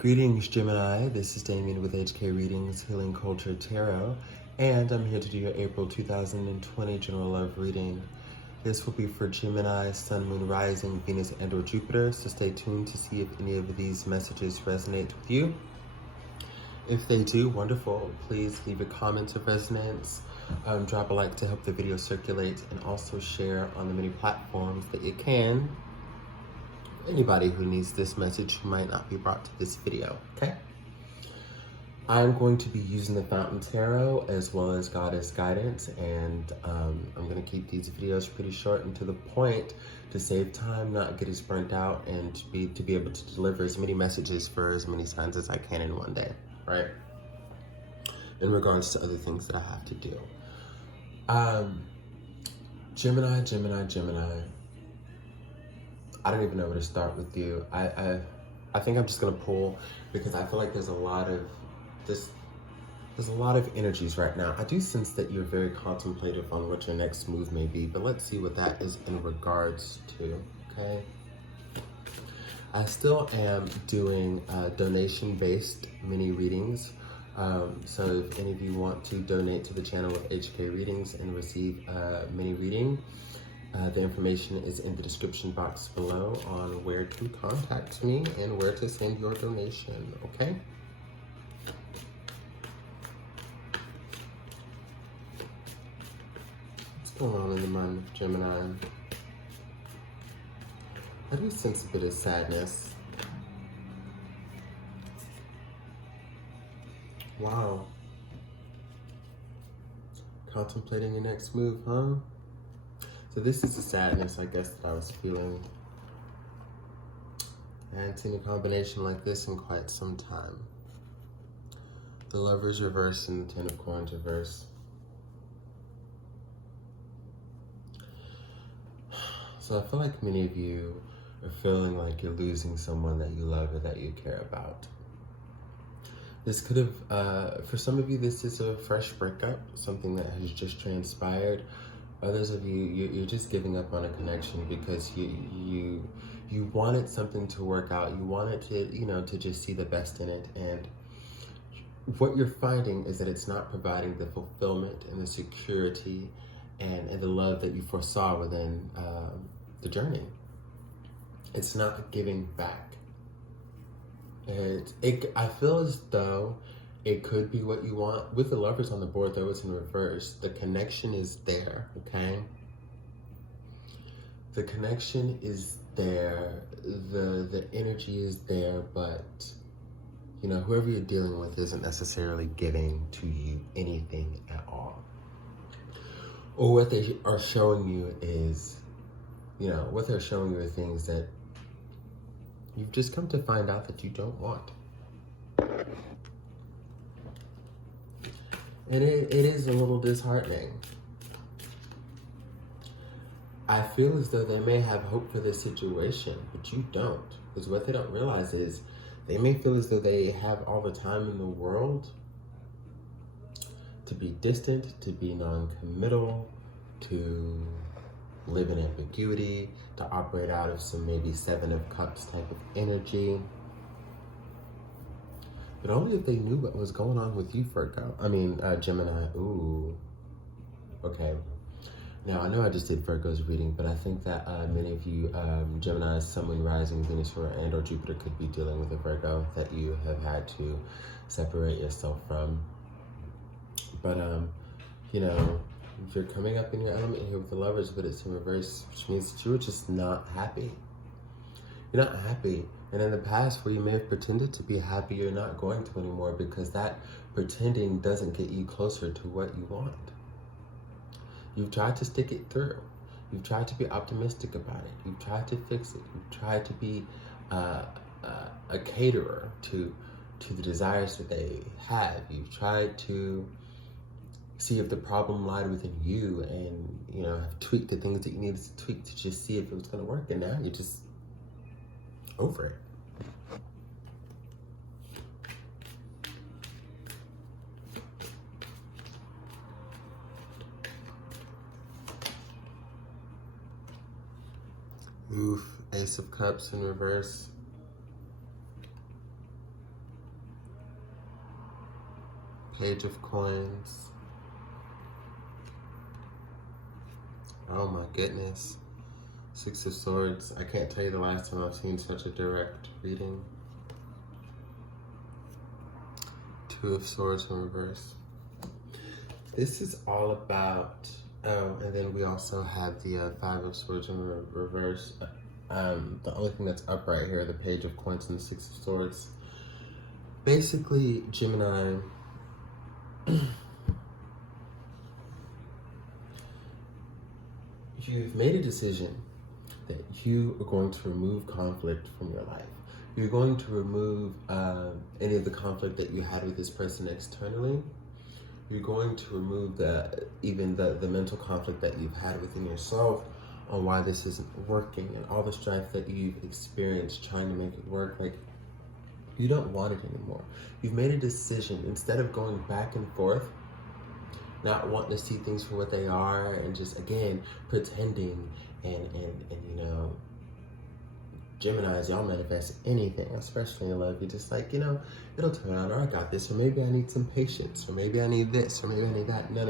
Greetings, Gemini. This is Damien with HK Readings, Healing Culture Tarot, and I'm here to do your April 2020 General Love reading. This will be for Gemini, Sun, Moon, Rising, Venus, and or Jupiter, so stay tuned to see if any of these messages resonate with you. If they do, wonderful. Please leave a comment of resonance, drop a like to help the video circulate, and also share on the many platforms that you can. Anybody who needs this message who might not be brought to this video, okay? I'm going to be using the Fountain Tarot as well as Goddess Guidance, and I'm going to keep these videos pretty short and to the point to save time, not get as burnt out, and to be able to deliver as many messages for as many signs as I can in one day, right? In regards to other things that I have to do. Gemini. I don't even know where to start with you. I think I'm just gonna pull because I feel like there's a lot of energies right now. I do sense that you're very contemplative on what your next move may be, but let's see what that is in regards to, okay? I still am doing donation-based mini readings. So if any of you want to donate to the channel with HK Readings and receive a mini reading, the information is in the description box below on where to contact me and where to send your donation, okay? What's going on in the mind of Gemini? I do sense a bit of sadness. Wow. Contemplating your next move, huh? So this is the sadness, I guess, that I was feeling. I hadn't seen a combination like this in quite some time. The Lovers reverse and the Ten of Coins reverse. So I feel like many of you are feeling like you're losing someone that you love or that you care about. This could have, for some of you, this is a fresh breakup, something that has just transpired. Others of you, you're just giving up on a connection because you wanted something to work out. You wanted to, to just see the best in it. And what you're finding is that it's not providing the fulfillment and the security and the love that you foresaw within the journey. It's not giving back. I feel as though it could be what you want. With the Lovers on the board, though, it's in reverse. The connection is there, okay? The connection is there. The energy is there, but, whoever you're dealing with isn't necessarily giving to you anything at all. Or what they are showing you is, what they're showing you are things that you've just come to find out that you don't want. And it is a little disheartening. I feel as though they may have hope for this situation, but you don't. Because what they don't realize is they may feel as though they have all the time in the world to be distant, to be non-committal, to live in ambiguity, to operate out of some maybe Seven of Cups type of energy. But only if they knew what was going on with you, Gemini. Ooh. Okay. Now, I know I just did Virgo's reading, but I think that many of you, Gemini, Sun, Moon, Rising, Venus, and or Jupiter could be dealing with a Virgo that you have had to separate yourself from. But, if you're coming up in your element here with the Lovers, but it's in reverse, which means that you were just not happy. You're not happy. And in the past, where you may have pretended to be happy, you're not going to anymore because that pretending doesn't get you closer to what you want. You've tried to stick it through. You've tried to be optimistic about it. You've tried to fix it. You've tried to be a caterer to the desires that they have. You've tried to see if the problem lied within you and, have tweaked the things that you needed to tweak to just see if it was going to work. And now you're just over it. Oof, Ace of Cups in reverse. Page of Coins. Oh my goodness. Six of Swords. I can't tell you the last time I've seen such a direct reading. Two of Swords in reverse. This is all about, and then we also have the Five of Swords in reverse. The only thing that's up right here, the Page of Coins and the Six of Swords. Basically, Gemini, you've made a decision that you are going to remove conflict from your life. You're going to remove any of the conflict that you had with this person externally. You're going to remove even the mental conflict that you've had within yourself on why this isn't working and all the strife that you've experienced trying to make it work. Like, you don't want it anymore. You've made a decision. Instead of going back and forth, not wanting to see things for what they are and just, again, pretending and you know, Geminis, y'all manifest anything, especially in love. You're just like, you know, it'll turn out, or I got this, or maybe I need some patience, or maybe I need this, or maybe I need that. No.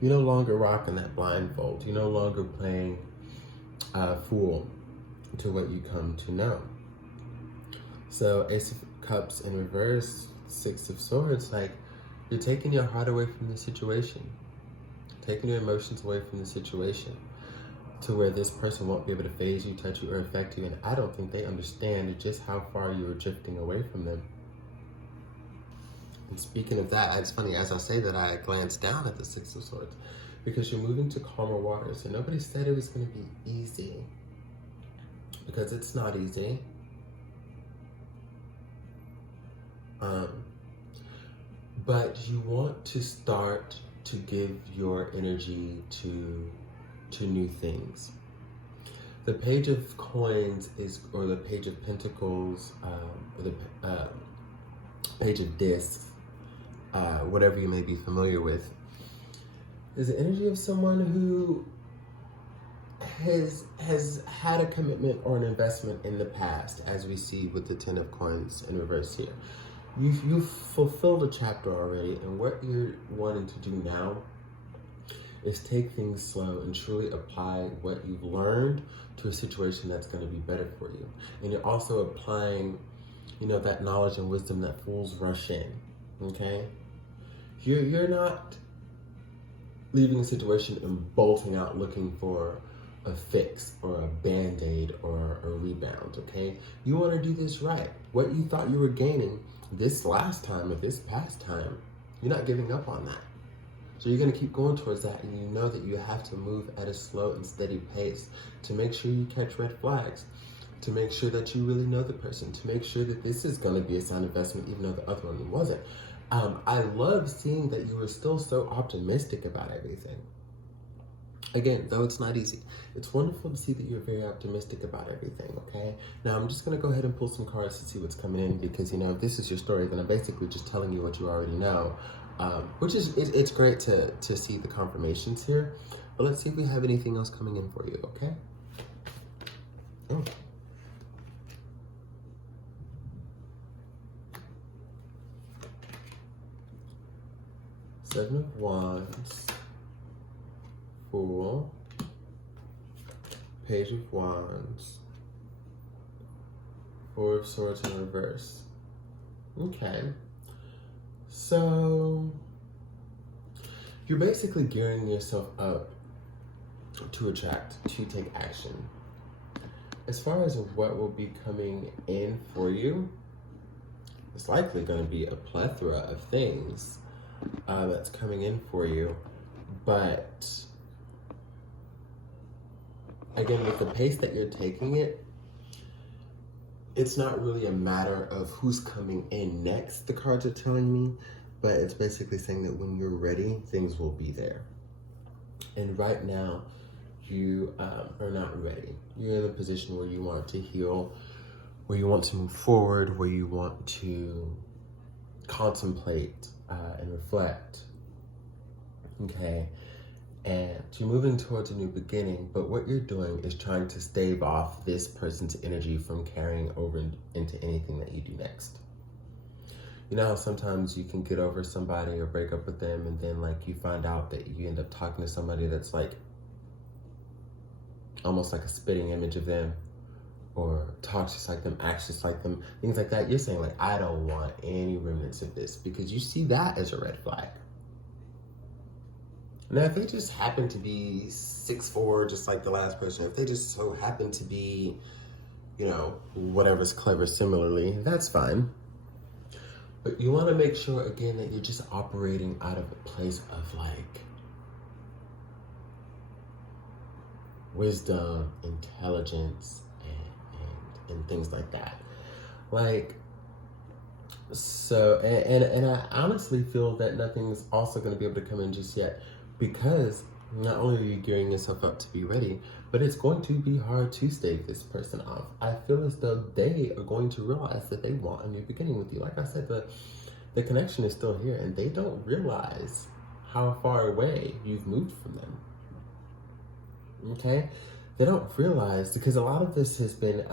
You're no longer rocking that blindfold. You're no longer playing fool to what you come to know. So Ace of Cups in reverse, Six of Swords, like, you're taking your heart away from the situation, taking your emotions away from the situation, to where this person won't be able to phase you, touch you, or affect you. And I don't think they understand just how far you are drifting away from them. And speaking of that, it's funny, as I say that, I glance down at the Six of Swords, because you're moving to calmer waters. And nobody said it was going to be easy, because it's not easy. But you want to start to give your energy to new things. The Page of Coins or the Page of Pentacles, or the Page of Discs, whatever you may be familiar with, is the energy of someone who has had a commitment or an investment in the past, as we see with the Ten of Coins in reverse here. You've fulfilled a chapter already, and what you're wanting to do now is take things slow and truly apply what you've learned to a situation that's going to be better for you. And you're also applying, you know, that knowledge and wisdom that fools rush in, okay? You're not leaving a situation and bolting out looking for a fix or a band-aid or a rebound, okay? You want to do this right. What you thought you were gaining this last time or this past time, you're not giving up on that. So you're going to keep going towards that, and you know that you have to move at a slow and steady pace to make sure you catch red flags, to make sure that you really know the person, to make sure that this is going to be a sound investment even though the other one wasn't. I love seeing that you were still so optimistic about everything. Again, though it's not easy, it's wonderful to see that you're very optimistic about everything, okay? Now, I'm just going to go ahead and pull some cards to see what's coming in, because, you know, if this is your story, then I'm basically just telling you what you already know, which is, it's great to see the confirmations here. But let's see if we have anything else coming in for you, okay? Oh. Seven of Wands. Fool, Page of Wands, Four of Swords in reverse. Okay, so you're basically gearing yourself up to attract, to take action. As far as what will be coming in for you, it's likely going to be a plethora of things that's coming in for you, but again, with the pace that you're taking it, it's not really a matter of who's coming in next, the cards are telling me, but it's basically saying that when you're ready, things will be there. And right now, you are not ready. You're in a position where you want to heal, where you want to move forward, where you want to contemplate and reflect, okay? And you're moving towards a new beginning, but what you're doing is trying to stave off this person's energy from carrying over into anything that you do next. You know how sometimes you can get over somebody or break up with them, and then like you find out that you end up talking to somebody that's like almost like a spitting image of them, or talks just like them, acts just like them, things like that. You're saying like, I don't want any remnants of this, because you see that as a red flag. Now, if they just happen to be 6'4", just like the last person, if they just so happen to be, you know, whatever's clever similarly, that's fine. But you want to make sure, again, that you're just operating out of a place of like wisdom, intelligence, and things like that. Like, so, and I honestly feel that nothing's also going to be able to come in just yet, because not only are you gearing yourself up to be ready, but it's going to be hard to stave this person off. I feel as though they are going to realize that they want a new beginning with you. Like I said, the connection is still here, and they don't realize how far away you've moved from them. Okay? They don't realize, because a lot of this has been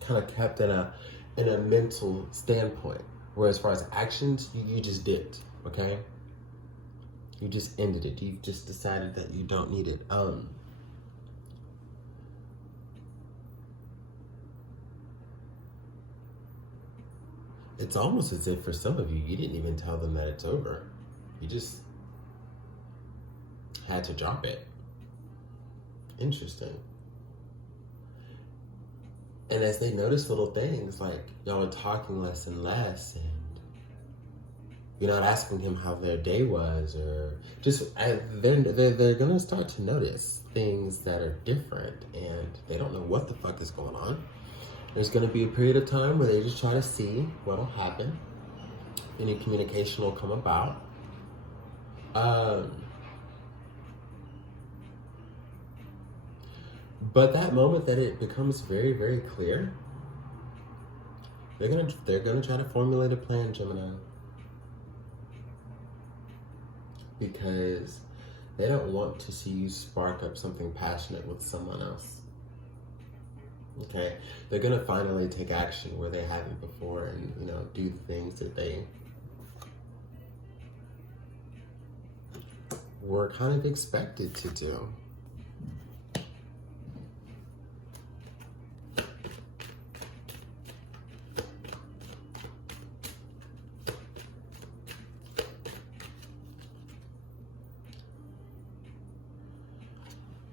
kind of kept in a mental standpoint, where as far as actions, you just dipped, okay? You just ended it. You've just decided that you don't need it. It's almost as if for some of you, you didn't even tell them that it's over. You just had to drop it. Interesting. And as they notice little things, like y'all are talking less and less, and you're not asking him how their day was, or just they're gonna start to notice things that are different, and they don't know what the fuck is going on. There's gonna be a period of time where they just try to see what'll happen. Any communication will come about. But that moment that it becomes very, very clear, they're gonna try to formulate a plan, Gemini. Because they don't want to see you spark up something passionate with someone else. Okay? They're gonna finally take action where they haven't before, and, you know, do the things that they were kind of expected to do.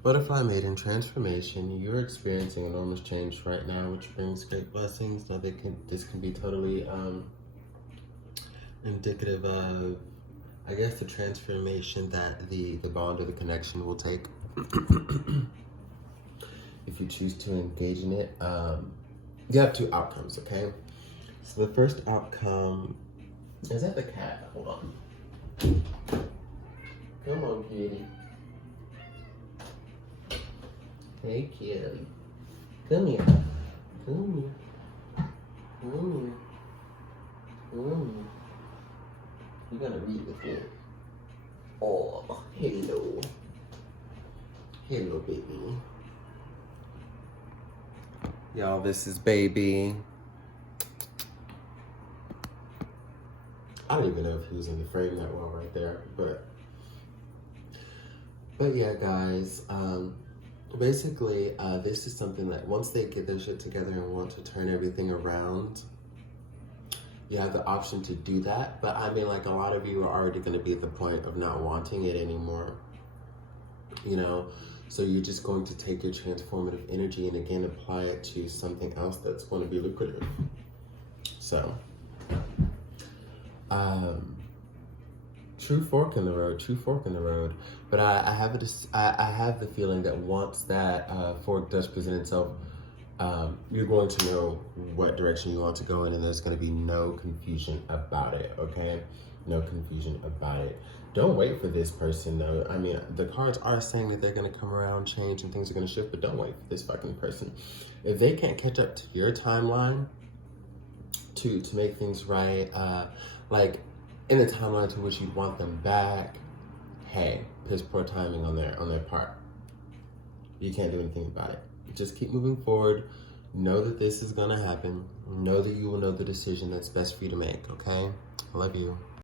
Butterfly Maiden transformation. You're experiencing enormous change right now, which brings great blessings. Now this can be totally indicative of, I guess, the transformation that the bond or the connection will take. If you choose to engage in it, you have two outcomes, okay? So the first outcome, is that the cat? Hold on. Come on, kitty. Hey, kid. Come here. Come here. Come here. Come here. You're gonna read with me. Oh, hello. Hello, baby. Y'all, this is baby. I don't even know if he was in the frame that well right there, but yeah, guys, basically, this is something that once they get their shit together and want to turn everything around, you have the option to do that. But I mean, like, a lot of you are already going to be at the point of not wanting it anymore, you know? So you're just going to take your transformative energy and again apply it to something else that's going to be lucrative. So, true fork in the road. But I have the feeling that once that fork does present itself, you're going to know what direction you want to go in, and there's going to be no confusion about it, okay? No confusion about it. Don't wait for this person, though. I mean, the cards are saying that they're going to come around, change, and things are going to shift, but don't wait for this fucking person. If they can't catch up to your timeline to make things right, like in the timeline to which you want them back, hey, piss poor timing on their part. You can't do anything about it. Just keep moving forward. Know that this is going to happen. Know that you will know the decision that's best for you to make, okay? I love you.